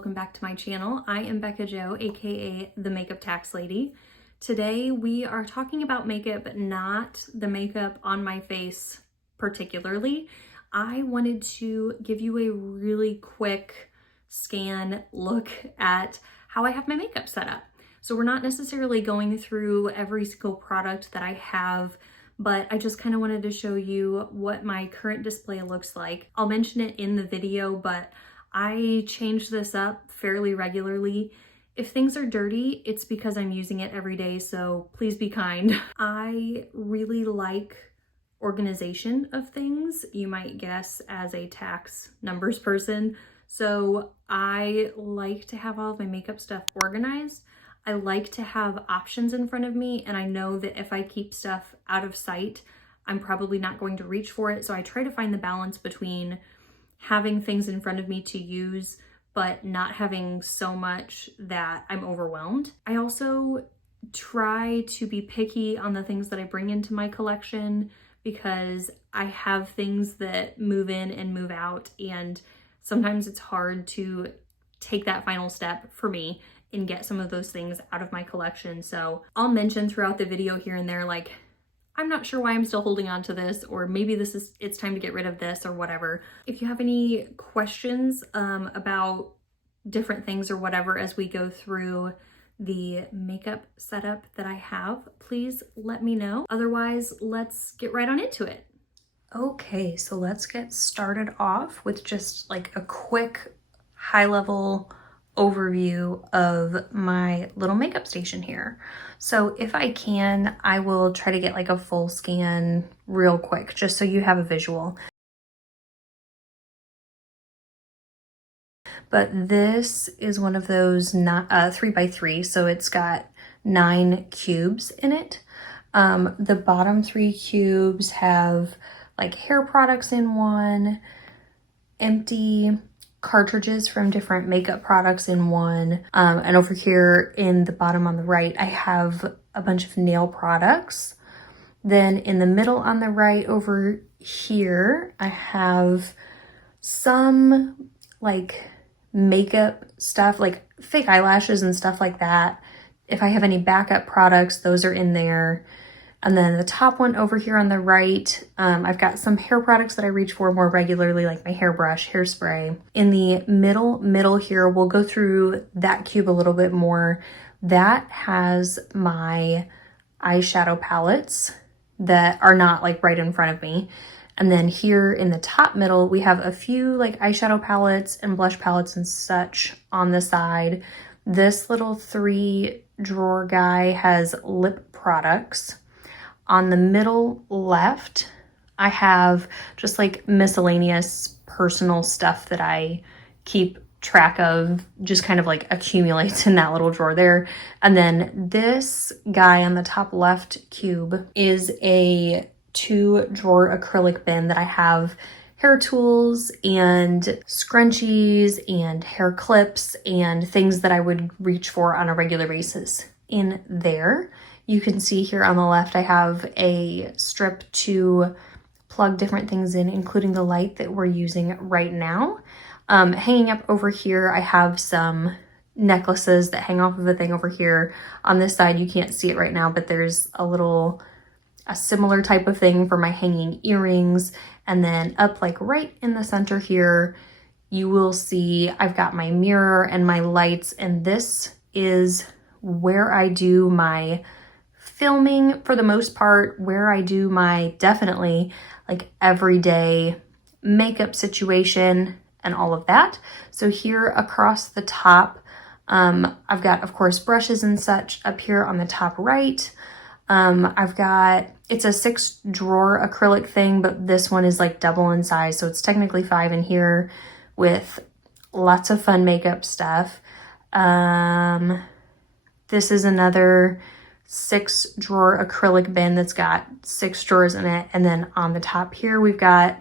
welcome back to my channel. I am Becca Jo, aka the Makeup Tax Lady. Today we are talking about makeup, but not the makeup on my face particularly. I wanted to give you a really quick scan look at how I have my makeup set up. So we're not necessarily going through every single product that I have, but I just kind of wanted to show you what my current display looks like. I'll mention it in the video, but I change this up fairly regularly. If things are dirty, it's because I'm using it every day, so please be kind. I really like organization of things, you might guess, as a tax numbers person. So I like to have all of my makeup stuff organized. I like to have options in front of me, and I know that if I keep stuff out of sight, I'm probably not going to reach for it. So I try to find the balance between having things in front of me to use, but not having so much that I'm overwhelmed. I also try to be picky on the things that I bring into my collection because I have things that move in and move out, and sometimes it's hard to take that final step for me and get some of those things out of my collection. So I'll mention throughout the video here and there, like, I'm not sure why I'm still holding on to this, or maybe it's time to get rid of this or whatever. If you have any questions about different things or whatever as we go through the makeup setup that I have, please let me know. Otherwise, let's get right on into it. Okay, so let's get started off with just like a quick high-level overview of my little makeup station here. So if I can, I will try to get like a full scan real quick, just so you have a visual. But this is one of those 3x3, so it's got 9 cubes in it. The bottom 3 cubes have like hair products in one, empty cartridges from different makeup products in one, and over here in the bottom on the right I have a bunch of nail products. Then in the middle on the right over here I have some like makeup stuff, like fake eyelashes and stuff like that. If I have any backup products, those are in there. And then the top one over here on the right, I've got some hair products that I reach for more regularly, like my hairbrush, hairspray. In the middle here, we'll go through that cube a little bit more. That has my eyeshadow palettes that are not like right in front of me. And then here in the top middle, we have a few like eyeshadow palettes and blush palettes and such on the side. This little 3 drawer guy has lip products. On the middle left, I have just like miscellaneous personal stuff that I keep track of, just kind of like accumulates in that little drawer there. And then this guy on the top left cube is a 2 drawer acrylic bin that I have hair tools and scrunchies and hair clips and things that I would reach for on a regular basis in there. You can see here on the left, I have a strip to plug different things in, including the light that we're using right now. Hanging up over here, I have some necklaces that hang off of the thing over here. On this side, you can't see it right now, but there's a similar type of thing for my hanging earrings. And then up like right in the center here, you will see I've got my mirror and my lights, and this is where I do my filming for the most part, where I do my definitely like everyday makeup situation and all of that. So here across the top, I've got, of course, brushes and such up here on the top right. I've got, it's a 6 drawer acrylic thing, but this one is like double in size, so it's technically 5 in here with lots of fun makeup stuff. This is another 6 drawer acrylic bin that's got 6 drawers in it. And then on the top here, we've got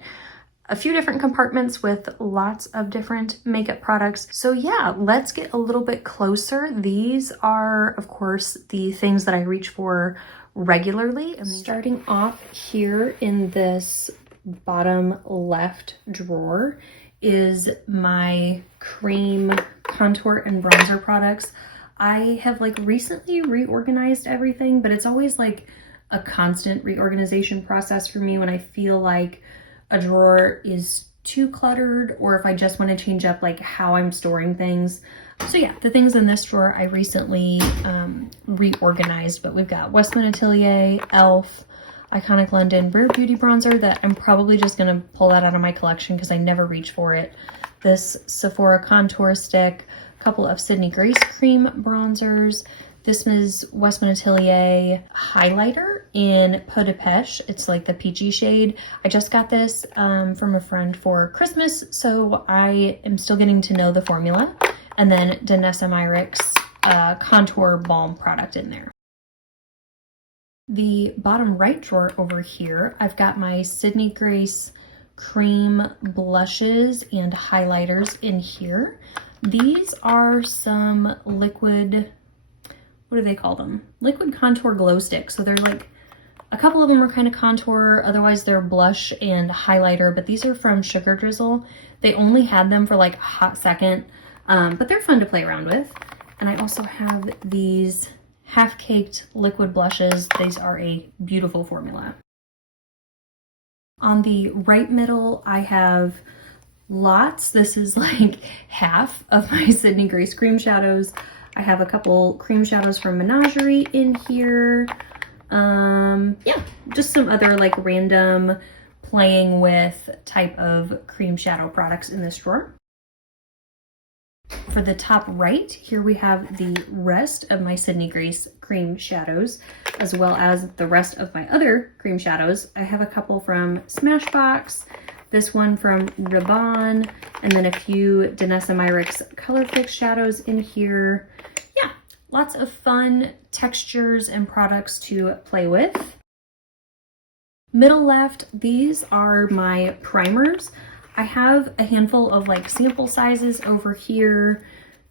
a few different compartments with lots of different makeup products. So yeah, let's get a little bit closer. These are, of course, the things that I reach for regularly. And starting off here in this bottom left drawer is my cream contour and bronzer products. I have like recently reorganized everything, but it's always like a constant reorganization process for me when I feel like a drawer is too cluttered, or if I just want to change up like how I'm storing things. So yeah, the things in this drawer I recently reorganized, but we've got Westman Atelier, e.l.f., Iconic London Rare Beauty Bronzer that I'm probably just gonna pull that out of my collection because I never reach for it. This Sephora Contour Stick, a couple of Sydney Grace Cream Bronzers. This is Westman Atelier highlighter in Peau de Pêche. It's like the peachy shade. I just got this from a friend for Christmas, so I am still getting to know the formula. And then Danessa Myricks contour balm product in there. The bottom right drawer over here, I've got my Sydney Grace cream blushes and highlighters in here. These are some liquid, what do they call them? Liquid contour glow sticks. So they're like, a couple of them are kind of contour, otherwise they're blush and highlighter, but these are from Sugar Drizzle. They only had them for like a hot second, but they're fun to play around with. And I also have these half-caked liquid blushes. These are a beautiful formula. On the right middle, I have lots. This is like half of my Sydney Grace cream shadows. I have a couple cream shadows from Menagerie in here. Yeah, just some other like random playing with type of cream shadow products in this drawer. For the top right, here we have the rest of my Sydney Grace cream shadows, as well as the rest of my other cream shadows. I have a couple from Smashbox, this one from Rabanne, and then a few Danessa Myricks Color Fix shadows in here. Yeah, lots of fun textures and products to play with. Middle left, these are my primers. I have a handful of like sample sizes over here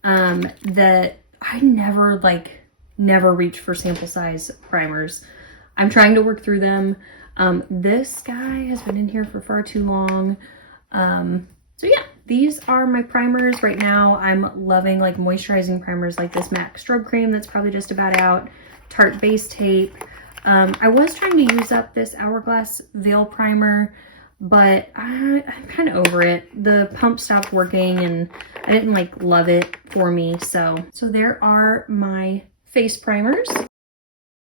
that I never reach for sample size primers. I'm trying to work through them. This guy has been in here for far too long. So yeah, these are my primers right now. I'm loving like moisturizing primers like this MAC Strobe Cream that's probably just about out. Tarte Base Tape. I was trying to use up this Hourglass Veil Primer, but I'm kind of over it. The pump stopped working and I didn't like love it for me. So there are my face primers.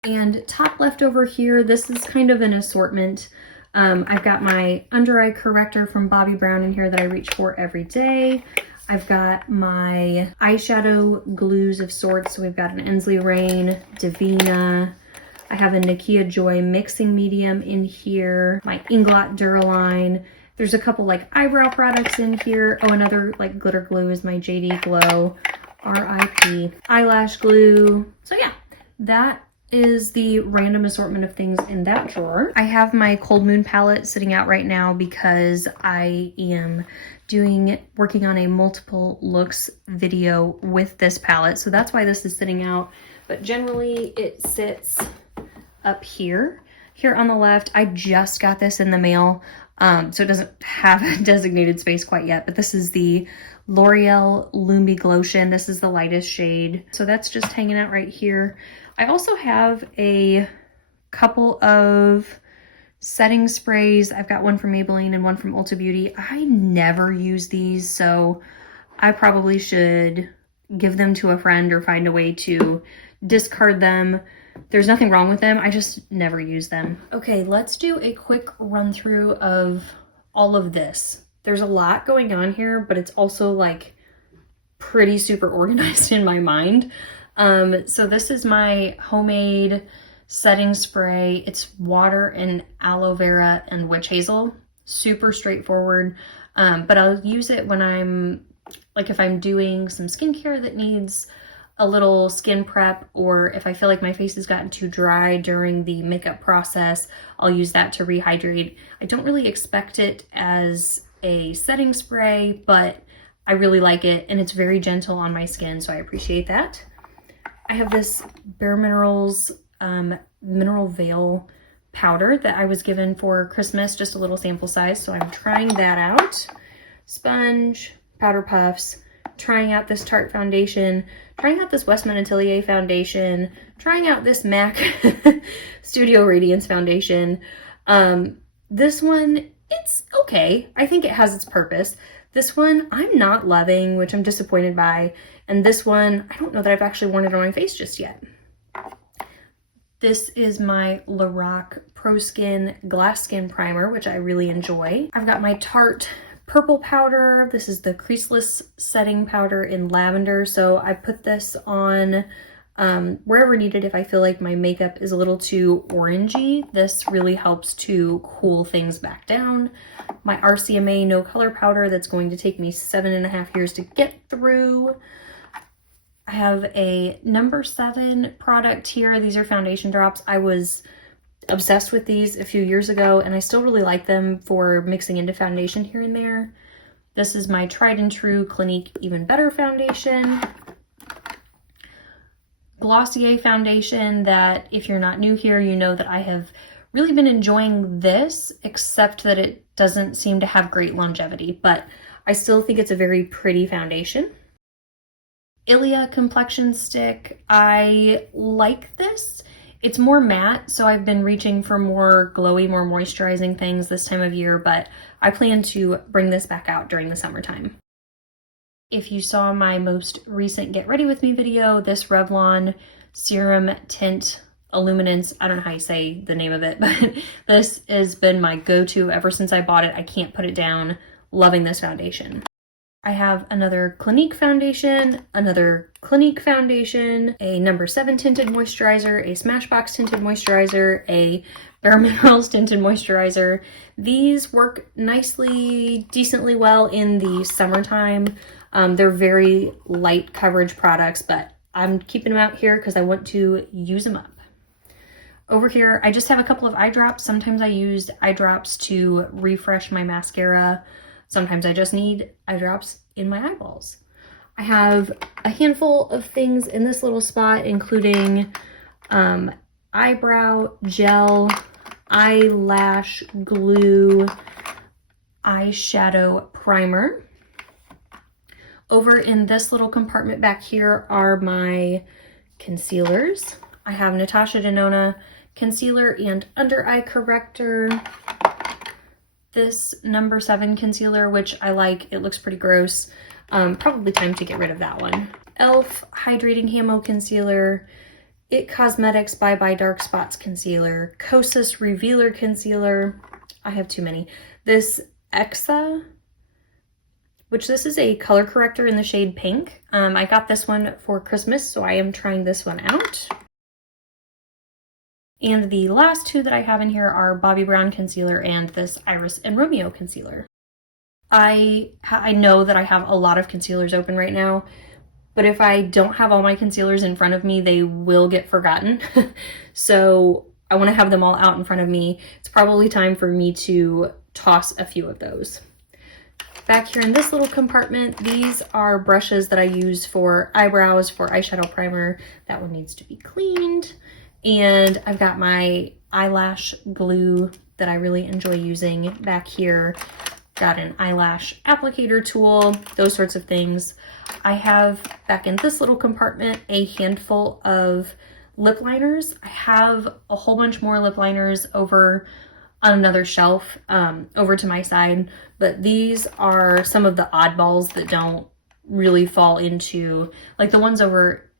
And top left over here, this is kind of an assortment. I've got my under eye corrector from Bobbi Brown in here that I reach for every day. I've got my eyeshadow glues of sorts. So we've got an Ensley Rain, Divina. I have a Nakia Joy mixing medium in here, my Inglot Duraline. There's a couple like eyebrow products in here. Oh, another like glitter glue is my JD Glow RIP eyelash glue. So yeah, that is the random assortment of things in that drawer. I have my Cold Moon palette sitting out right now because I am working on a multiple looks video with this palette. So that's why this is sitting out. But generally it sits up here on the left. I just got this in the mail, so it doesn't have a designated space quite yet, but this is the L'Oreal Lumi Glotion. This is the lightest shade, so that's just hanging out right here. I also have a couple of setting sprays. I've got one from Maybelline and one from Ulta Beauty. I never use these, so I probably should give them to a friend or find a way to discard them. There's nothing wrong with them, I just never use them. Okay, let's do a quick run through of all of this. There's a lot going on here, but it's also like pretty super organized in my mind. So this is my homemade setting spray. It's water and aloe vera and witch hazel. Super straightforward, but I'll use it when I'm like, if I'm doing some skincare that needs a little skin prep, or if I feel like my face has gotten too dry during the makeup process, I'll use that to rehydrate. I don't really expect it as a setting spray, but I really like it and it's very gentle on my skin, so I appreciate that. I have this Bare Minerals Mineral Veil powder that I was given for Christmas, just a little sample size, so I'm trying that out. sponge, powder puffs, trying out this Tarte foundation, trying out this Westman Atelier foundation, trying out this MAC Studio Radiance foundation. This one, it's okay. I think it has its purpose. This one I'm not loving, which I'm disappointed by. And this one, I don't know that I've actually worn it on my face just yet. This is my Lorac Pro Skin Glass Skin Primer, which I really enjoy. I've got my Tarte purple powder. This is the creaseless setting powder in lavender. So I put this on wherever needed if I feel like my makeup is a little too orangey. This really helps to cool things back down. My RCMA No Color Powder that's going to take me 7.5 years to get through. I have a number 7 product here. These are foundation drops. I was obsessed with these a few years ago and I still really like them for mixing into foundation here and there. This is my tried and true Clinique Even Better foundation. Glossier foundation that if you're not new here, you know that I have really been enjoying this, except that it doesn't seem to have great longevity, but I still think it's a very pretty foundation. Ilia complexion stick. I like this. It's more matte, so I've been reaching for more glowy, more moisturizing things this time of year, but I plan to bring this back out during the summertime. If you saw my most recent Get Ready With Me video, this Revlon Serum Tint Illuminance, I don't know how you say the name of it, but this has been my go-to ever since I bought it. I can't put it down. Loving this foundation. I have another Clinique foundation, another Clinique foundation, a number 7 tinted moisturizer, a Smashbox tinted moisturizer, a Bare Minerals tinted moisturizer. These work nicely, decently well in the summertime. They're very light coverage products, but I'm keeping them out here because I want to use them up. Over here, I just have a couple of eye drops. Sometimes I use eye drops to refresh my mascara. Sometimes I just need eye drops in my eyeballs. I have a handful of things in this little spot, including eyebrow gel, eyelash glue, eyeshadow primer. Over in this little compartment back here are my concealers. I have Natasha Denona concealer and under eye corrector. This number 7 concealer, which I like. It looks pretty gross. Probably time to get rid of that one. e.l.f. Hydrating Camo Concealer. It Cosmetics Bye Bye Dark Spots Concealer. Kosas Revealer Concealer. I have too many. This Exa, which this is a color corrector in the shade pink. I got this one for Christmas, so I am trying this one out. And the last two that I have in here are Bobbi Brown Concealer and this Iris and Romeo Concealer. I know that I have a lot of concealers open right now, but if I don't have all my concealers in front of me, they will get forgotten. So I want to have them all out in front of me. It's probably time for me to toss a few of those. Back here in this little compartment, these are brushes that I use for eyebrows, for eyeshadow primer. That one needs to be cleaned. And I've got my eyelash glue that I really enjoy using back here. Got an eyelash applicator tool, those sorts of things. I have back in this little compartment a handful of lip liners. I have a whole bunch more lip liners over on another shelf over to my side, but these are some of the oddballs that don't really fall into, like the ones over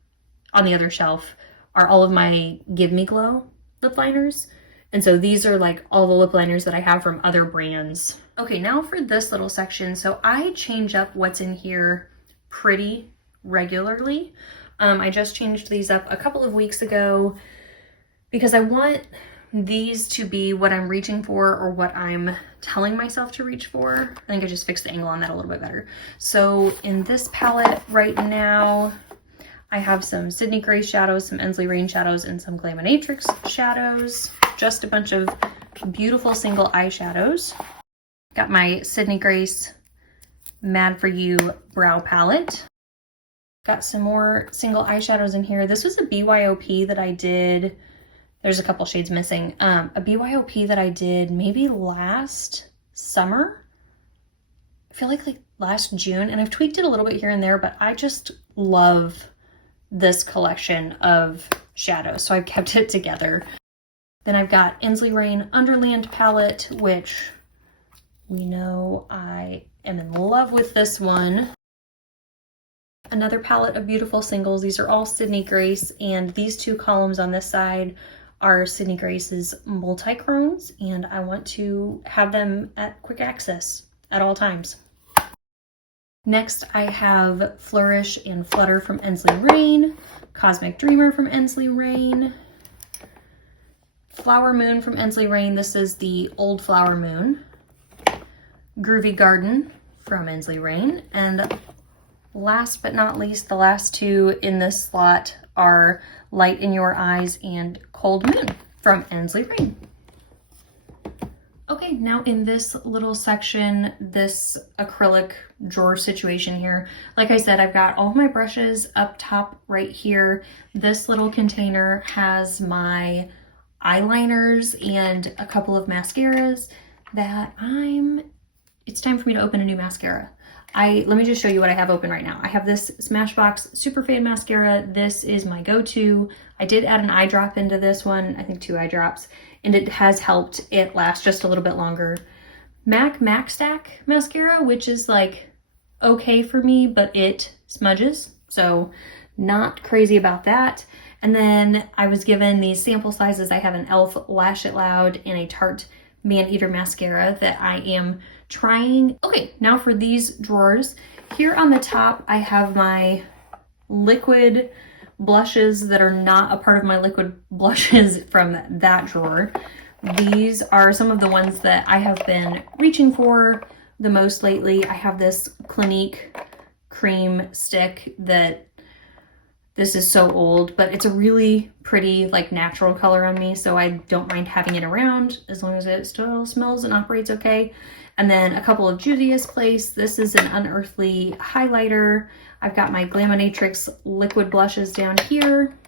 on the other shelf are all of my Give Me Glow lip liners. And so these are like all the lip liners that I have from other brands. Okay, now for this little section. So I change up what's in here pretty regularly. I just changed these up a couple of weeks ago because I want these to be what I'm reaching for or what I'm telling myself to reach for. I think I just fixed the angle on that a little bit better. So in this palette right now, I have some Sydney Grace shadows, some Ensley Rain shadows, and some Glaminatrix shadows. Just a bunch of beautiful single eyeshadows. Got my Sydney Grace Mad For You brow palette. Got some more single eyeshadows in here. This was a BYOP that I did. There's a couple shades missing. A BYOP that I did maybe last summer. I feel like last June, and I've tweaked it a little bit here and there, but I just love this collection of shadows, so I've kept it together. Then I've got Inslee Rain Underland palette, which we know I am in love with this one. Another palette of beautiful singles. These are all Sydney Grace, and these two columns on this side are Sydney Grace's multi-chromes, and I want to have them at quick access at all times. Next, I have Flourish and Flutter from Inslee Rain, Cosmic Dreamer from Inslee Rain, Flower Moon from Inslee Rain. This is the Old Flower Moon. Groovy Garden from Inslee Rain, and last but not least, the last two in this slot are Light in Your Eyes and Cold Moon from Inslee Rain. Okay, now in this little section, this acrylic drawer situation here, like I said, I've got all of my brushes up top right here. This little container has my eyeliners and a couple of mascaras that it's time for me to open a new mascara. Let me just show you what I have open right now. I have this Smashbox Super Fan Mascara. This is my go-to. I did add an eye drop into this one, I think 2 eye drops, and it has helped it last just a little bit longer. MAC Stack Mascara, which is like okay for me, but it smudges, so not crazy about that. And then I was given these sample sizes. I have an e.l.f. Lash It Loud and a Tarte Maneater mascara that I am trying. Okay, now for these drawers. Here on the top, I have my liquid blushes that are not a part of my liquid blushes from that drawer. These are some of the ones that I have been reaching for the most lately. I have this Clinique cream stick that this is so old, but it's a really pretty, like, natural color on me, so I don't mind having it around as long as it still smells and operates okay. And then a couple of Juvia's Place. This is an unearthly highlighter. I've got my Glaminatrix liquid blushes down here.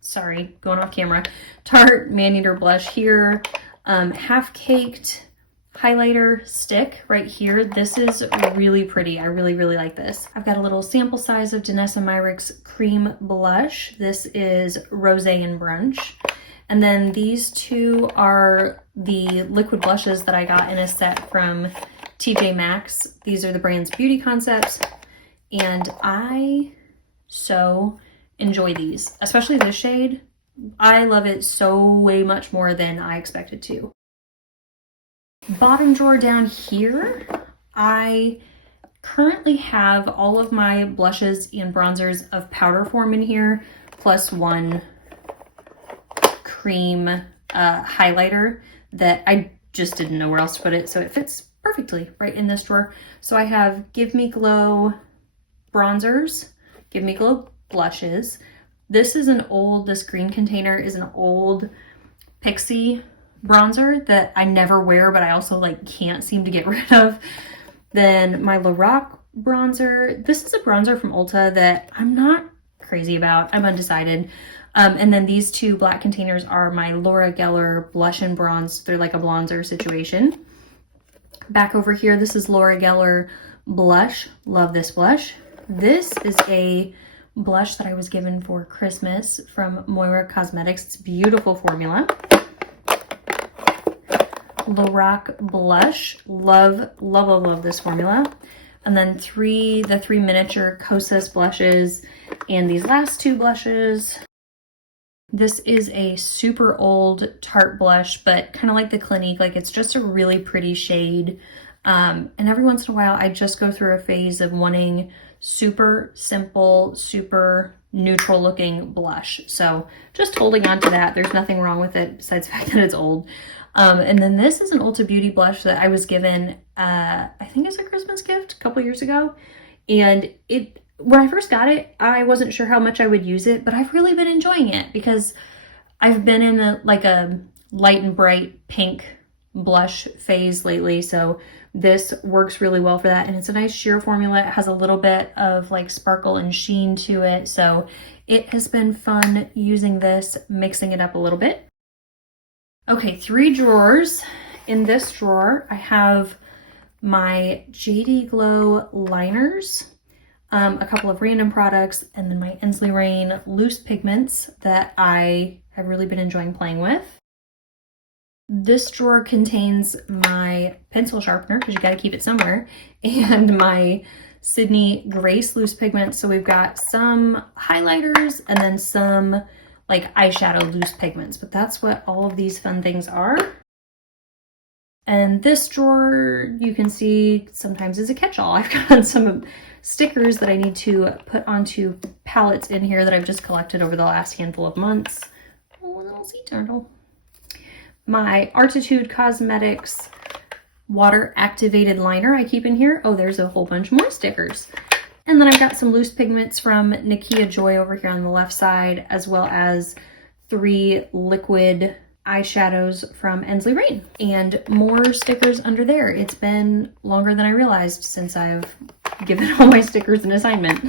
Sorry, going off camera. Tarte Maneater blush here. Half Caked highlighter stick right here. This is really pretty. I really, really like this. I've got a little sample size of Danessa Myricks cream blush. This is Rosé and Brunch. And then these two are the liquid blushes that I got in a set from TJ Maxx. These are the brand's Beauty Concepts, and I so enjoy these, especially this shade. I love it so way much more than I expected to. Bottom drawer down here, I currently have all of my blushes and bronzers of powder form in here, plus one cream highlighter that I just didn't know where else to put it, so it fits perfectly right in this drawer. So I have Give Me Glow bronzers, Give Me Glow blushes. This green container is an old Pixie bronzer that I never wear, but I also like can't seem to get rid of. Then my Lorac bronzer. This is a bronzer from Ulta that I'm not crazy about. I'm undecided. And then these two black containers are my Laura Geller blush and bronze. They're like a bronzer situation. Back over here, this is Laura Geller blush. Love this blush. This is a blush that I was given for Christmas from Moira Cosmetics. It's a beautiful formula. Lorac blush. Love, love, love, love this formula. And then the three miniature Kosas blushes, and these last two blushes. This is a super old Tarte blush, but kind of like the Clinique, like it's just a really pretty shade. And every once in a while, I just go through a phase of wanting super simple, super neutral looking blush. So just holding on to that. There's nothing wrong with it besides the fact that it's old. And then this is an Ulta Beauty blush that I was given, I think it's a Christmas gift a couple years ago. And when I first got it, I wasn't sure how much I would use it, but I've really been enjoying it because I've been in a light and bright pink blush phase lately. So this works really well for that. And it's a nice sheer formula. It has a little bit of like sparkle and sheen to it. So it has been fun using this, mixing it up a little bit. Okay, 3 drawers. In this drawer, I have my JD Glow liners, a couple of random products, and then my Ensley Rain loose pigments that I have really been enjoying playing with. This drawer contains my pencil sharpener, because you gotta keep it somewhere, and my Sydney Grace loose pigments. So we've got some highlighters and then some like eyeshadow loose pigments, but that's what all of these fun things are. And this drawer, you can see sometimes is a catch-all. I've got some stickers that I need to put onto palettes in here that I've just collected over the last handful of months. Oh, a little sea turtle. My Artitude Cosmetics water activated liner I keep in here. Oh, there's a whole bunch more stickers. And then I've got some loose pigments from Nakia Joy over here on the left side, as well as 3 liquid eyeshadows from Ensley Rain, and more stickers under there. It's been longer than I realized since I've given all my stickers an assignment.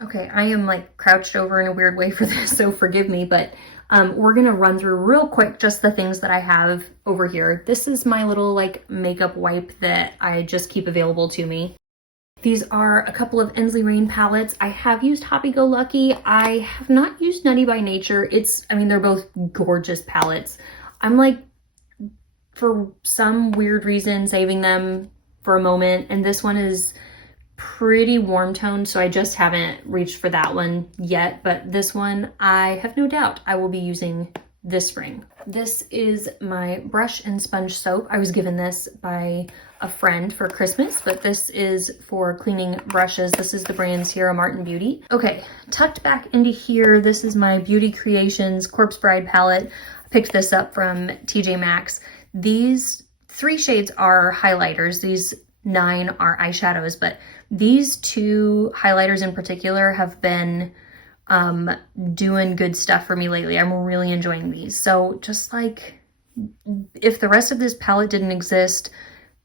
Okay, I am like crouched over in a weird way for this, so forgive me, but we're gonna run through real quick just the things that I have over here. This is my little like makeup wipe that I just keep available to me. These are a couple of Ensley Rain palettes. I have used Happy Go Lucky. I have not used Nutty by Nature. I mean, they're both gorgeous palettes. I'm like, for some weird reason, saving them for a moment, and this one is pretty warm toned, so I just haven't reached for that one yet, but this one I have no doubt I will be using this spring. This is my brush and sponge soap. I was given this by a friend for Christmas, but this is for cleaning brushes. This is the brand Sierra Martin Beauty. Okay, tucked back into here, this is my Beauty Creations Corpse Bride palette. I picked this up from TJ Maxx. These 3 shades are highlighters. These 9 are eyeshadows, but these 2 highlighters in particular have been doing good stuff for me lately. I'm really enjoying these. So just like, if the rest of this palette didn't exist,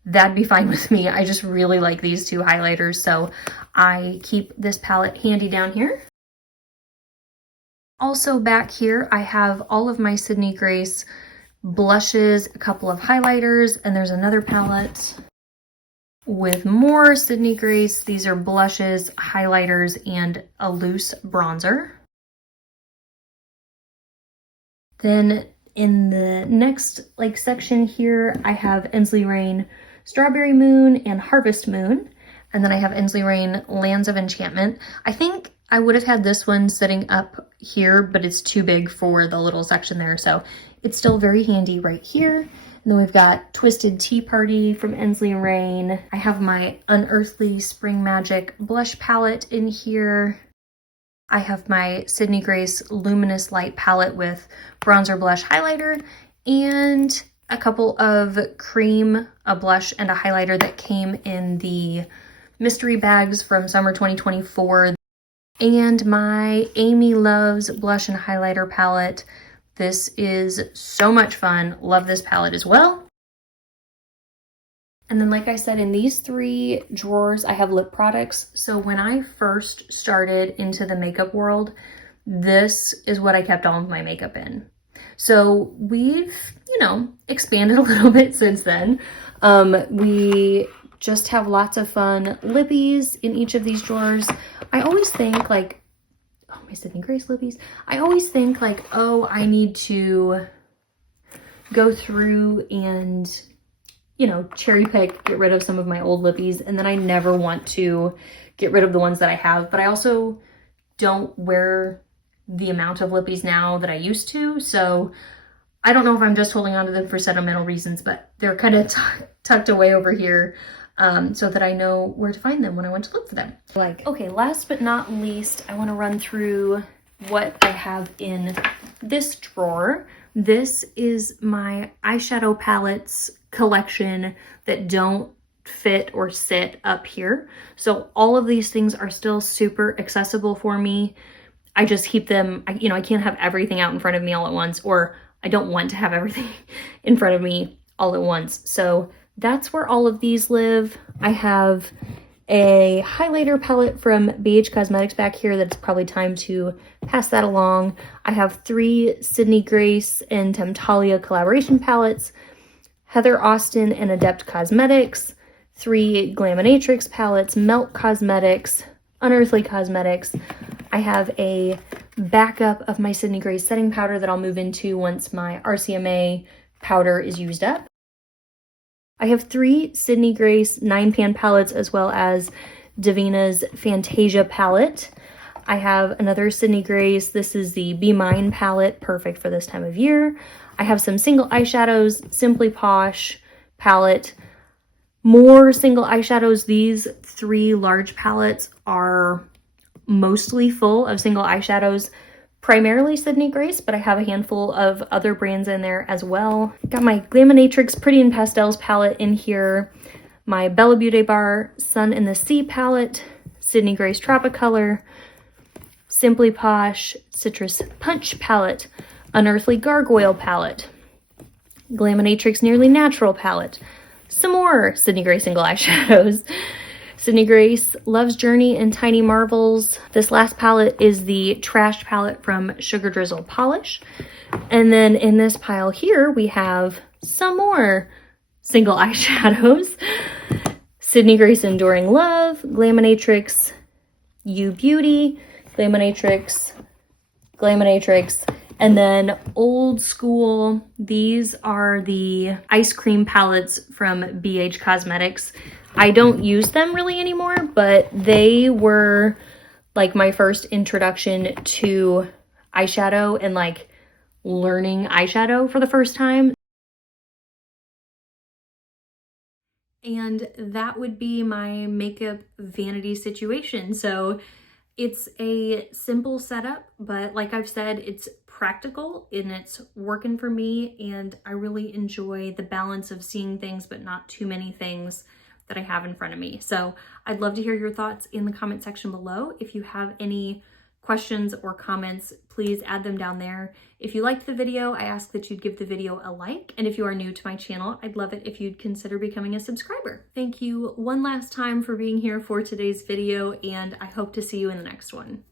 that'd be fine with me. I just really like these 2 highlighters, so I keep this palette handy down here. Also back here, I have all of my Sydney Grace blushes, a couple of highlighters, and there's another palette with more Sydney Grace. These are blushes, highlighters, and a loose bronzer. Then in the next like section here, I have Ensley Rain Strawberry Moon and Harvest Moon. And then I have Ensley Rain Lands of Enchantment. I think I would have had this one sitting up here, but it's too big for the little section there. So it's still very handy right here. And then we've got Twisted Tea Party from Ensley Rain. I have my Unearthly Spring Magic blush palette in here. I have my Sydney Grace Luminous Light palette with bronzer, blush, highlighter, and a couple of cream, a blush, and a highlighter that came in the mystery bags from summer 2024. And my Amy Loves blush and highlighter palette. This is so much fun. Love this palette as well. And then, like I said, in these 3 drawers, I have lip products. So when I first started into the makeup world, this is what I kept all of my makeup in. So we've, expanded a little bit since then. We just have lots of fun lippies in each of these drawers. I always think like, oh, my Sydney Grace lippies. I always think like, oh, I need to go through and, cherry pick, get rid of some of my old lippies. And then I never want to get rid of the ones that I have. But I also don't wear the amount of lippies now that I used to. So I don't know if I'm just holding on to them for sentimental reasons, but they're kind of tucked away over here. So that I know where to find them when I want to look for them. Okay, last but not least, I want to run through what I have in this drawer. This is my eyeshadow palettes collection that don't fit or sit up here. So all of these things are still super accessible for me. I just keep them, I can't have everything out in front of me all at once, or I don't want to have everything in front of me all at once. So that's where all of these live. I have a highlighter palette from BH Cosmetics back here that's probably time to pass that along. I have 3 Sydney Grace and Temptalia collaboration palettes. Heather Austin and Adept Cosmetics, 3 Glaminatrix palettes, Melt Cosmetics, Unearthly Cosmetics. I have a backup of my Sydney Grace setting powder that I'll move into once my RCMA powder is used up. I have 3 Sydney Grace 9-pan palettes as well as Davina's Fantasia palette. I have another Sydney Grace. This is the Be Mine palette, perfect for this time of year. I have some single eyeshadows, Simply Posh palette. More single eyeshadows. These 3 large palettes are mostly full of single eyeshadows, primarily Sydney Grace, but I have a handful of other brands in there as well. Got my Glaminatrix Pretty in Pastels palette in here, my Bella Beauty Bar Sun in the Sea palette, Sydney Grace Tropicolor, Simply Posh Citrus Punch palette, Unearthly Gargoyle palette, Glaminatrix Nearly Natural palette, some more Sydney Grace single eyeshadows, Sydney Grace Love's Journey and Tiny Marvels. This last palette is the Trash palette from Sugar Drizzle Polish. And then in this pile here, we have some more single eyeshadows. Sydney Grace Enduring Love, Glaminatrix You Beauty, Glaminatrix, and then old school. These are the ice cream palettes from BH Cosmetics. I don't use them really anymore, but they were like my first introduction to eyeshadow and like learning eyeshadow for the first time. And that would be my makeup vanity situation. So it's a simple setup, but like I've said, it's practical and it's working for me, and I really enjoy the balance of seeing things but not too many things that I have in front of me. So I'd love to hear your thoughts in the comment section below. If you have any questions or comments, please add them down there. If you liked the video, I ask that you'd give the video a like. And if you are new to my channel, I'd love it if you'd consider becoming a subscriber. Thank you one last time for being here for today's video, and I hope to see you in the next one.